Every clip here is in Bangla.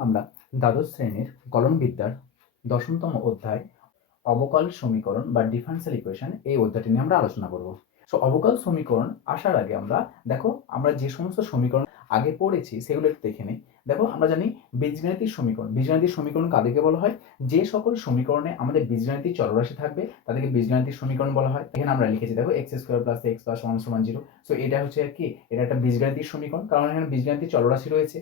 আমরা দ্বাদশ শ্রেণির কলনবিদ্যার দশমতম অধ্যায় অবকল সমীকরণ বা ডিফারেন্সিয়াল ইকুয়েশন এই অধ্যায়টি নিয়ে আমরা আলোচনা করব। সো অবকল সমীকরণ আসার আগে আমরা, দেখো, আমরা যে সমস্ত সমীকরণ আগে পড়েছি, সেগুলো একটু দেখে নিই। দেখো, আমরা জানি বীজগণিতিক সমীকরণ। বীজগণিতিক সমীকরণ কাদেরকে বলা হয়? যে সকল সমীকরণে আমাদের বীজগণিতিক চলরাশি থাকবে, তাদেরকে বীজগণিতিক সমীকরণ বলা হয়। এখানে আমরা লিখেছি, দেখো x square plus x plus one সমান জিরো সো এটা হচ্ছে কি? এটা একটা বীজগণিতিক সমীকরণ। কারণ এখানে বীজগণিতিক চলরাশি রয়েছে।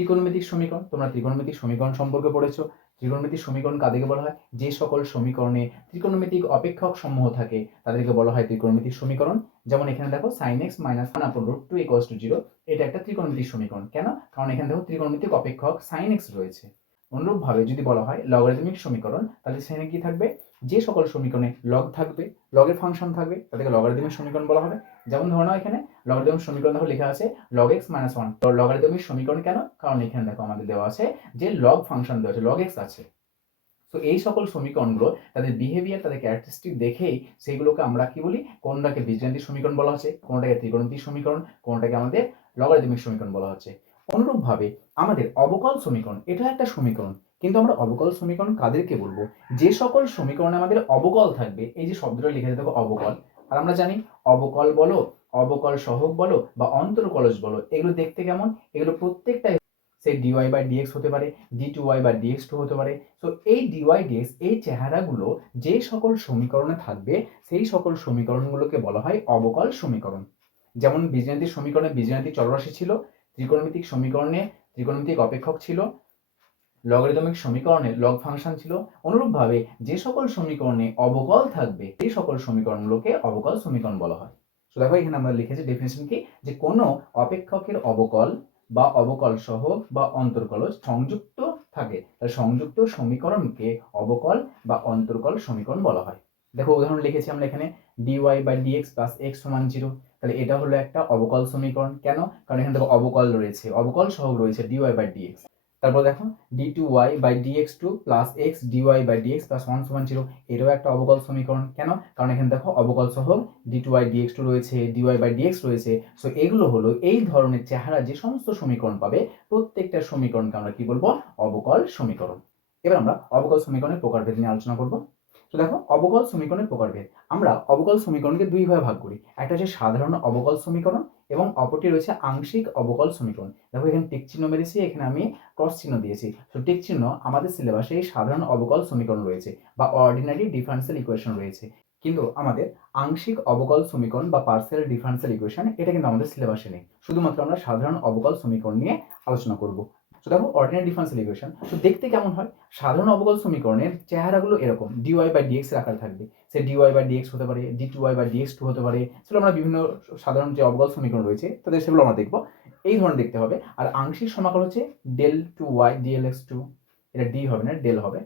ত্রিকোণমিতিক সমীকরণ, তোমরা ত্রিকোণমিতিক সমীকরণ সম্পর্কে পড়েছো। ত্রিকোণমিতিক সমীকরণ কাদেরকে বলা হয়? যে সকল সমীকরণে ত্রিকোণমিতিক অপেক্ষক সমূহ থাকে, তাদেরকে বলা হয় ত্রিকোণমিতিক সমীকরণ। যেমন এখানে দেখো sine x minus one upon root two equals to zero এটা একটা ত্রিকোণমিতিক সমীকরণ। কেন? কারণ এখানে দেখো, ত্রিকোণমিতিক অপেক্ষক সাইন এক্স রয়েছে। অনুরূপভাবে যদি বলা হয় লগারিদমিক সমীকরণ, তাহলে সেখানে কি থাকবে? যে সকল সমীকরণে লগ থাকবে লগের ফাংশন থাকবে, তাদেরকে লগারিদমিক সমীকরণ বলা হবে। যেমন ধরো না এখানে লগারিদমিক সমীকরণ দেখো লেখা আছে লগ এক্স মাইনাস ওয়ান লগারিদমিক সমীকরণ কেন? কারণ এখানে দেখো আমাদের দেওয়া আছে যে লগ ফাংশন দেওয়া আছে লগ এক্স আছে। তো এই সকল সমীকরণগুলো তাদের বিহেভিয়ার তাদের ক্যারেক্টারিস্টিক দেখেই সেগুলোকে আমরা কি বলি? কোনটাকে বীজগাণিতিক সমীকরণ বলা হচ্ছে, কোনটাকে ত্রিকোণমিতিক সমীকরণ, কোনটাকে আমাদের লগারিদমিক সমীকরণ বলা হচ্ছে। অনুরূপভাবে আমাদের অবকল সমীকরণ, এটা একটা সমীকরণ, কিন্তু আমরা অবকল সমীকরণ কাদেরকে বলব? যে সকল সমীকরণে আমাদের অবকল থাকবে, এই যে শব্দটা লিখে দেখো অবকল আর আমরা জানি অবকল বলো, অবকল সহক বলো বা অন্তর্কলজ বলো, এগুলো দেখতে কেমন? এগুলো প্রত্যেকটাই সেই ডিওয়াই বাই ডিএক্স হতে পারে d two y by dx two হতে পারে। তো এই ডিওয়াই ডিএক্স এই চেহারাগুলো যে সকল সমীকরণে থাকবে, সেই সকল সমীকরণগুলোকে বলা হয় অবকল সমীকরণ। যেমন বীজগাণিতিক সমীকরণে বীজগাণিতিক চলরাশি ছিল, ত্রিকোণমিতিক সমীকরণে ত্রিকোণমিতিক অপেক্ষক ছিল লগারিদমিক সমীকরণে লগ ফাংশন ছিল, অনুরূপভাবে যে সকল সমীকরণে অবকল থাকবে, সেই সকল সমীকরণগুলোকে অবকল সমীকরণ বলা হয়। তো দেখো এখানে আমরা লিখেছি ডেফিনেশন কি? যে কোনো অপেক্ষকের অবকল বা অবকল সহ বা অন্তর্কল সংযুক্ত থাকে। তাহলে সংযুক্ত সমীকরণকে অবকল বা অন্তর্কল সমীকরণ বলা হয়। দেখো উদাহরণ লিখেছি আমরা এখানে dy by dx plus x সমান জিরো তাহলে এটা হলো একটা অবকল সমীকরণ। কেন? কারণ এখানে দেখো অবকল রয়েছে, অবকল সহগ রয়েছে ডিওয়াই বাই ডিএক্স তারপর দেখো d two y by dx two plus x dy by dx plus one সমান জিরো এটাও একটা অবকল সমীকরণ। কেন? কারণ এখানে দেখো অবকল সহ d two y dx two রয়েছে ডিওয়াই বাই ডিএক্স রয়েছে। সো এগুলো হলো এই ধরনের চেহারা যে সমস্ত সমীকরণ পাবে, প্রত্যেকটা সমীকরণকে আমরা কি বলব? অবকল সমীকরণ। এবার আমরা অবকল সমীকরণের প্রকারভেদ নিয়ে আলোচনা করব। তো দেখো, অবকল সমীকরণের প্রকারভেদ। আমরা অবকল সমীকরণকে দুই ভাবে ভাগ করি। একটা হচ্ছে সাধারণ অবকল সমীকরণ এবং অপরটি রয়েছে আংশিক অবকল সমীকরণ। দেখো এখানে টিক চিহ্ন মেরেছি, এখানে আমি ক্রস চিহ্ন দিয়েছি। তো টিক চিহ্ন আমাদের সিলেবাসে সাধারণ অবকল সমীকরণ রয়েছে বা অর্ডিনারি ডিফারেন্সিয়াল ইকুয়েশন রয়েছে। কিন্তু আমাদের আংশিক অবকল সমীকরণ বা পার্সেল ডিফারেন্সিয়াল ইকুয়েশন এটা কিন্তু আমাদের সিলেবাসে নেই। শুধুমাত্র আমরা সাধারণ অবকল সমীকরণ নিয়ে আলোচনা করব। তো দেখো অর্ডিনারি ডিফারেন্সিয়াল ইকুয়েশন তো দেখতে কেমন হয়? সাধারণ অবকল সমীকরণের চেহারাগুলো এরকম। ডিওয়াই বাই ডিএক্স আকার থাকবে। সে ডিওয়াই বাই ডিএক্স হতে পারে d two y by dx two হতে পারে। সেগুলো আমরা বিভিন্ন সাধারণ যে অবকল সমীকরণ রয়েছে, তাদের সেগুলো আমরা দেখব। এই ধরনের দেখতে হবে। আর আংশিক সমাকল হচ্ছে del two y del x two এটা ডি হবে না ডেল হবে।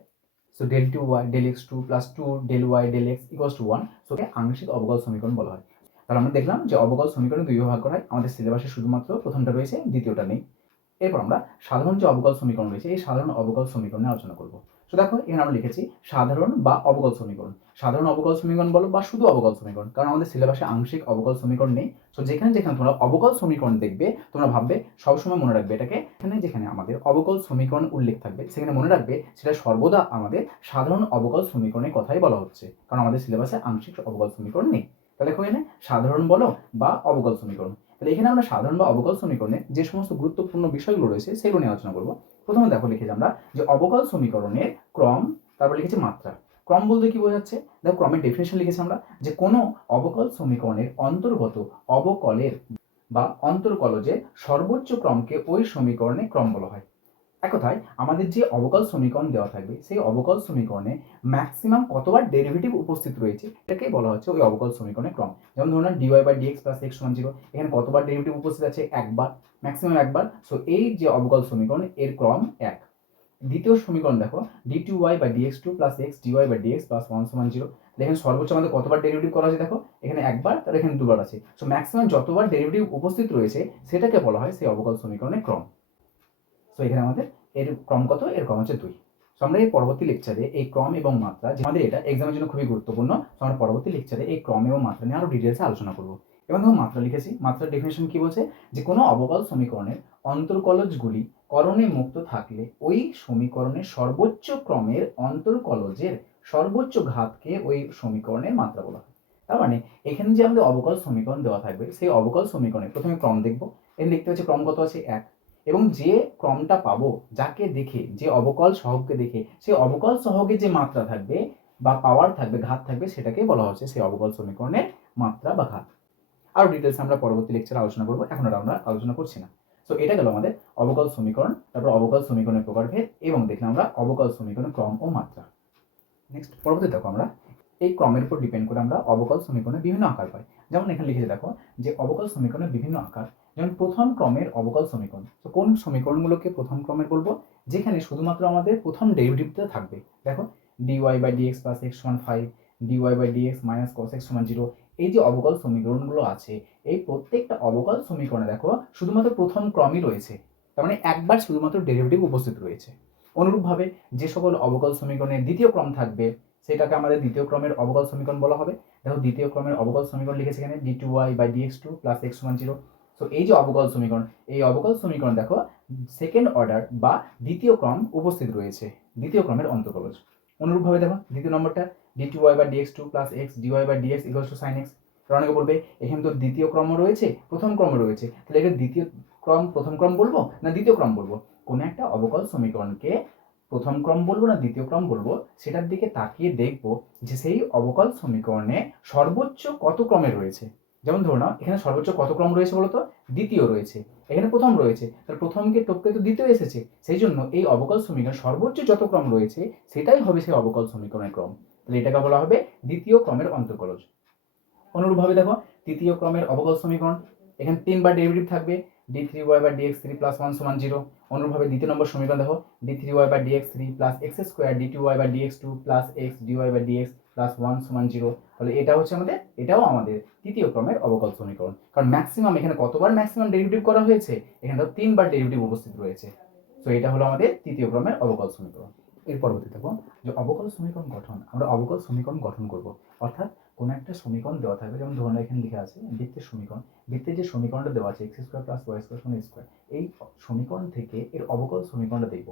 So del two y del x two plus two del y del x equals to one so আংশিক অবকল সমীকরণ বলা হয়। তাহলে আমরা দেখলাম যে অবকল সমীকরণ দুই ভাগ করা হয়। আমাদের সিলেবাসে শুধুমাত্র প্রথমটা রয়েছে, দ্বিতীয়টা নেই। এরপর আমরা সাধারণ যে অবকল সমীকরণ রয়েছে, এই সাধারণ অবকল সমীকরণে আলোচনা করব। তো দেখো, এখানে আমরা লিখেছি সাধারণ বা অবকল সমীকরণ। সাধারণ অবকল সমীকরণ বলো বা শুধু অবকল সমীকরণ, কারণ আমাদের সিলেবাসে আংশিক অবকল সমীকরণ নেই। তো যেখানে যেখানে তোমরা অবকল সমীকরণ দেখবে, তোমরা ভাববে সবসময় মনে রাখবে এটাকে, এখানে যেখানে আমাদের অবকল সমীকরণ উল্লেখ থাকবে, সেখানে মনে রাখবে সেটা সর্বদা আমাদের সাধারণ অবকল সমীকরণের কথাই বলা হচ্ছে, কারণ আমাদের সিলেবাসে আংশিক অবকল সমীকরণ নেই। তাহলে এখানে সাধারণ বলো বা অবকল সমীকরণ। তাহলে এখানে আমরা সাধারণ বা অবকল সমীকরণে যে সমস্ত গুরুত্বপূর্ণ বিষয়গুলো রয়েছে, সেগুলো নিয়ে আলোচনা করব। প্রথমে দেখো লিখেছি আমরা যে অবকল সমীকরণের ক্রম, তারপর লিখেছি মাত্রা। ক্রম বলতে কি বোঝাচ্ছে? দেখো ক্রমের ডেফিনেশন লিখেছি আমরা যে কোনো অবকল সমীকরণের অন্তর্গত অবকলের বা অন্তর্কলজের সর্বোচ্চ ক্রমকে ওই সমীকরণে ক্রম বলা হয়। এক কথায়, আমাদের যে অবকল সমীকরণ দেওয়া থাকবে, সেই অবকল সমীকরণে ম্যাক্সিমাম কতবার ডেরিভেটিভ উপস্থিত রয়েছে, এটাকেই বলা হচ্ছে ওই অবকল সমীকরণের ক্রম। যেমন ধরুন dy by dx plus x সমান জিরো এখানে কতবার ডেরিভেটিভ উপস্থিত আছে? একবার ম্যাক্সিমাম একবার। সো এই যে অবকল সমীকরণ, এর ক্রম এক। দ্বিতীয় সমীকরণ দেখো d two y by dx two plus x dy by dx plus one সমান জিরো এখানে সর্বোচ্চ আমাদের কতবার ডেরিভেটিভ করা আছে দেখো? এখানে একবার, তার এখানে দুবার আছে। সো ম্যাক্সিমাম যতবার ডেরিভেটিভ উপস্থিত রয়েছে, সেটাকে বলা হয় সেই অবকল সমীকরণের ক্রম। সো এখানে আমাদের এর ক্রম কত? এর ক্রম হচ্ছে দুই। সো আমরা এই পরবর্তী লেকচারে এই ক্রম এবং মাত্রা যে আমাদের এটা এক্সামের জন্য খুবই গুরুত্বপূর্ণ। আমরা পরবর্তী লেকচারে এই ক্রম এবং মাত্রা নিয়ে আরও ডিটেলসে আলোচনা করব। এবং দেখো মাত্রা লিখেছি। মাত্রার ডেফিনেশন কি বলছে? যে কোনো অবকল সমীকরণের অন্তর্কলজগুলি করণে মুক্ত থাকলে ওই সমীকরণের সর্বোচ্চ ক্রমের অন্তর্কলজের সর্বোচ্চ ঘাতকে ওই সমীকরণের মাত্রা বলা হয়। তার মানে এখানে যে আমাদের অবকল সমীকরণ দেওয়া থাকবে, সেই অবকল সমীকরণে প্রথমে ক্রম দেখব। এখানে দেখতে পাচ্ছি ক্রম কত আছে? এক। এবং যে ক্রমটা পাবো, যাকে দেখে, যে অবকল সহগকে দেখে সেই অবকল সহগের যে মাত্রা থাকবে বা পাওয়ার থাকবে, ঘাত থাকবে, সেটাকে বলা হচ্ছে সেই অবকল সমীকরণের মাত্রা বা ঘাত। আরও ডিটেলস আমরা পরবর্তী লেকচারে আলোচনা করব, এখন আর আমরা আলোচনা করছি না। সো এটা গেল আমাদের অবকল সমীকরণ, তারপর অবকল সমীকরণের প্রকারভেদ এবং দেখলাম আমরা অবকল সমীকরণের ক্রম ও মাত্রা। নেক্সট পরবর্তী দেখো আমরা, এই ক্রমের উপর ডিপেন্ড করে আমরা অবকল সমীকরণের বিভিন্ন আকার পাই। যেমন এখানে লিখেছে দেখো যে অবকল সমীকরণের বিভিন্ন আকার যেমন প্রথম ক্রমের অবকল সমীকরণ। তো কোন সমীকরণগুলোকে প্রথম ক্রমের বলব? যেখানে শুধুমাত্র আমাদের প্রথম ডেরিভেটিভটা থাকবে। দেখো dy by dx plus x সমান five dy by dx minus cos x সমান জিরো এই যে অবকল সমীকরণগুলো আছে, এই প্রত্যেকটা অবকল সমীকরণে দেখো, শুধুমাত্র প্রথম ক্রমই রয়েছে। তার মানে একবার শুধুমাত্র ডেরিভেটিভ উপস্থিত রয়েছে। অনুরূপভাবে যে সকল অবকল সমীকরণের দ্বিতীয় ক্রম থাকবে, সেটাকে আমাদের দ্বিতীয় ক্রমের অবকল সমীকরণ বলা হবে। দেখো, দ্বিতীয় ক্রমের অবকল সমীকরণ লিখেছে এখানে d two y by dx two plus x one zero so এই যে অবকল সমীকরণ, এই অবকল সমীকরণ দেখো সেকেন্ড অর্ডার বা দ্বিতীয় ক্রম উপস্থিত রয়েছে। দ্বিতীয় ক্রমের অন্তর্কলজ অনুরূপভাবে দেখো, দ্বিতীয় নম্বরটা d two y by dx two plus x dy by dx equal to sine x অনেকে বলবে? এখানে তো দ্বিতীয় ক্রম রয়েছে, প্রথম ক্রম রয়েছে। তাহলে এটা দ্বিতীয় ক্রম, প্রথম ক্রম বলব না দ্বিতীয় ক্রম বলব? কোনো একটা অবকল সমীকরণকে প্রথম ক্রম বলব না দ্বিতীয় ক্রম বলব, সেটার দিকে তাকিয়ে দেখব যে সেই অবকল সমীকরণে সর্বোচ্চ কত ক্রমে রয়েছে। যেমন ধরো না এখানে সর্বোচ্চ কত ক্রম রয়েছে বলতো? দ্বিতীয় রয়েছে। এখানে প্রথম রয়েছে। তার প্রথমকে টপকে তো দ্বিতীয় এসেছে। সেই জন্য এই অবকল সমীকরণ, সর্বোচ্চ যত ক্রম রয়েছে, সেটাই হবে সেই অবকল সমীকরণের ক্রম। তাহলে এটাকে বলা হবে দ্বিতীয় ক্রমের অন্তর্কলজ। অনুরূপভাবে দেখো, তৃতীয় ক্রমের অবকল সমীকরণ, এখানে তিনবার ডেরিভেটিভ থাকবে। D three y by dx three plus one সমান জিরো অনুরূপভাবে দ্বিতীয় নম্বর সমীকরণ দেখো d three y by dx three plus x square d two y by dx two plus x d y by dx plus one সমান জিরো তাহলে এটা হচ্ছে আমাদের, এটাও আমাদের তৃতীয় ক্রমের অবকল সমীকরণ। কারণ ম্যাক্সিমাম এখানে কতবার ম্যাক্সিমাম ডেরিভেটিভ করা হয়েছে? এখানে তো তিনবার ডেরিভেটিভ উপস্থিত রয়েছে। তো এটা হলো আমাদের তৃতীয় ক্রমের অবকল সমীকরণ। এর পরবর্তী দেখো যে অবকল সমীকরণ গঠন, আমরা অবকল সমীকরণ গঠন করব। অর্থাৎ কোনো একটা সমীকরণ দেওয়া থাকবে, যেমন ধরুন এখানে লিখে আছে, বৃত্তের সমীকরণ। বৃত্তের যে সমীকরণটা দেওয়া আছে x square plus y square সমান স্কোয়ার এই সমীকরণ থেকে এর অবকল সমীকরণটা দেখব।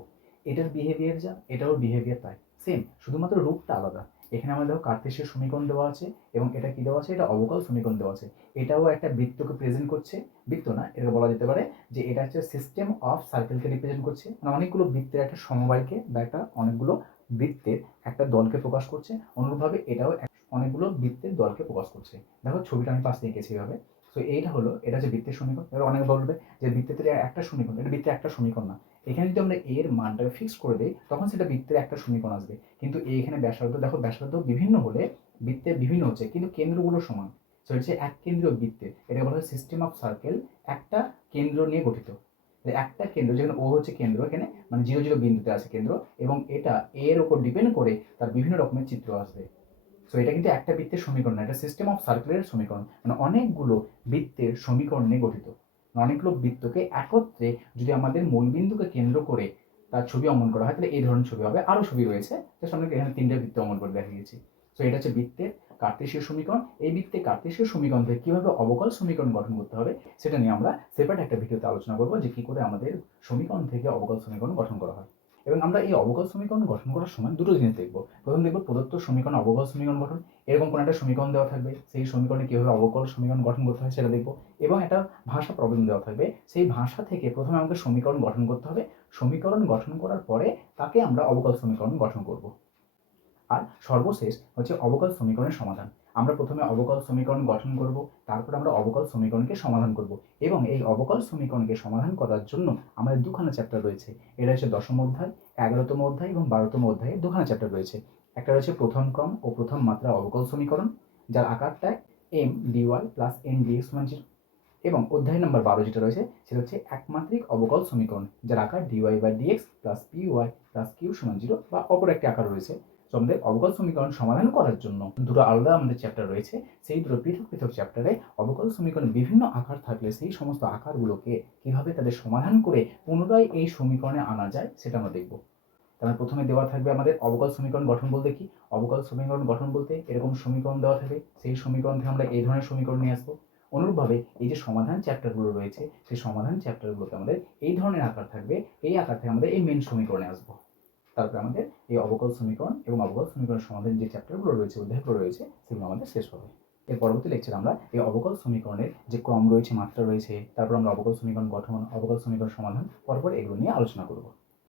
এটার বিহেভিয়ার যা এটারও বিহেভিয়ার তাই। সেম শুধুমাত্র রূপটা আলাদা। এখানে আমাদের দেখো কার্তেশীয় সমীকরণ দেওয়া আছে এবং এটা কি দেওয়া আছে? এটা অবকল সমীকরণ দেওয়া আছে। এটাও একটা বৃত্তকে প্রেজেন্ট করছে। বৃত্ত না, এটাকে বলা যেতে পারে যে এটা হচ্ছে সিস্টেম অফ সার্কেলকে রিপ্রেজেন্ট করছে। মানে অনেকগুলো বৃত্তের একটা সমবায়কে বা একটা অনেকগুলো বৃত্তের একটা দলকে প্রকাশ করছে। অনুরূপভাবে এটাও অনেকগুলো বৃত্তের দলকে প্রকাশ করছে। দেখো ছবিটা আমি পাশ দিয়ে এঁকেছি এভাবে। তো এইটা হলো, এটা হচ্ছে বৃত্তের সমীকরণ। এবার অনেকে বলবে যে বৃত্তের একটা সমীকরণ, এটা বৃত্তের একটা সমীকরণ না। এখানে যদি আমরা এর মানটাকে ফিক্স করে দিই, তখন সেটা বৃত্তের একটা সমীকরণ আসবে। কিন্তু এইখানে ব্যাসার্ধ, দেখো ব্যাসার্ধ বিভিন্ন হলে বৃত্তের বিভিন্ন হচ্ছে, কিন্তু কেন্দ্রগুলো সমান। সো হচ্ছে এক কেন্দ্রীয় বৃত্তে, এটা বলা হয় সিস্টেম অফ সার্কেল একটা কেন্দ্র নিয়ে গঠিত। একটা কেন্দ্র, যেখানে ও হচ্ছে কেন্দ্র, এখানে মানে জিরো জিরো বিন্দুতে আছে কেন্দ্র, এবং এটা এর ওপর ডিপেন্ড করে তার বিভিন্ন রকমের চিত্র আসবে। সো এটা কিন্তু একটা বৃত্তের সমীকরণ না, এটা সিস্টেম অফ সার্কেলের সমীকরণ। মানে অনেকগুলো বৃত্তের সমীকরণ নিয়ে গঠিত। মানে লোক বৃত্তকে একত্রে যদি আমাদের মূলবিন্দুকে কেন্দ্র করে তার ছবি অঙ্কন করা হয়, তাহলে এই ধরনের ছবি হবে। আরও ছবি রয়েছে তার সামনে এখানে তিনটে বৃত্ত অঙ্কন করে দেখা গেছে তো এটা হচ্ছে বৃত্তের কার্তেশীয় সমীকরণ। এই বৃত্তে কার্তেশীয় সমীকরণ থেকে কীভাবে অবকল সমীকরণ গঠন করতে হবে, সেটা নিয়ে আমরা সেপারেট একটা ভিডিওতে আলোচনা করব, যে কী করে আমাদের সমীকরণ থেকে অবকল সমীকরণ গঠন করা হয়। এবং আমরা এই অবকল সমীকরণ গঠন করার সময় দুটো জিনিস দেখব। প্রথম দেখব প্রদত্ত সমীকরণ অবকল সমীকরণ গঠন। এরকম কোনো একটা সমীকরণ দেওয়া থাকবে। সেই সমীকরণে কীভাবে অবকল সমীকরণ গঠন করতে হয় সেটা দেখব। এবং একটা ভাষা প্রবলেম দেওয়া থাকবে। সেই ভাষা থেকে প্রথমে আমাকে সমীকরণ গঠন করতে হবে। সমীকরণ গঠন করার পরে তাকে আমরা অবকল সমীকরণ গঠন করব। আর সর্বশেষ হচ্ছে অবকল সমীকরণের সমাধান। আমরা প্রথমে অবকল সমীকরণ গঠন করব, তারপর আমরা অবকল সমীকরণকে সমাধান করব এবং এই অবকল সমীকরণকে সমাধান করার জন্য আমাদের দুখানা চ্যাপ্টার রয়েছে। এটা হচ্ছে দশম অধ্যায়, এগারোতম অধ্যায় এবং বারোতম অধ্যায়ে দুখানা চ্যাপ্টার রয়েছে। একটা রয়েছে প্রথম ক্রম ও প্রথম মাত্রা অবকল সমীকরণ, যার আকারটা M dy plus N dx সমান জিরো এবং অধ্যায় নম্বর বারো যেটা রয়েছে, সেটা হচ্ছে একমাত্রিক অবকল সমীকরণ, যার আকার dy by dx plus P y plus Q সমান জিরো বা অপর একটি আকার রয়েছে। তো আমাদের অবকল সমীকরণ সমাধান করার জন্য দুটো আলাদা আমাদের চ্যাপ্টার রয়েছে, সেই দুটো পৃথক পৃথক চ্যাপ্টারে অবকল সমীকরণ বিভিন্ন আকার থাকলে সেই সমস্ত আকারগুলোকে কীভাবে তাদের সমাধান করে পুনরায় এই সমীকরণে আনা যায় সেটা আমরা দেখব। তারপরে প্রথমে দেওয়া থাকবে আমাদের অবকল সমীকরণ গঠন বলতে কি? অবকল সমীকরণ গঠন বলতে এরকম সমীকরণ দেওয়া থাকবে, সেই সমীকরণ থেকে আমরা এই ধরনের সমীকরণ নিয়ে আসব। অনুরূপভাবে এই যে সমাধান চ্যাপ্টারগুলো রয়েছে, সেই সমাধান চ্যাপ্টারগুলোতে আমাদের এই ধরনের আকার থাকবে, এই আকার থেকে আমাদের এই মেন সমীকরণে আসব। তারপরে আমাদের এই অবকল সমীকরণ এবং অবকল সমীকরণ সমাধান যে চ্যাপ্টারগুলো রয়েছে অধ্যায়গুলো রয়েছে, সেগুলো আমাদের শেষ হবে। এর পরবর্তী লেকচারে আমরা এই অবকল সমীকরণের যে ক্রম রয়েছে, মাত্রা রয়েছে, তারপর আমরা অবকল সমীকরণ গঠন, অবকল সমীকরণ সমাধান, পরপর এগুলো নিয়ে আলোচনা করব।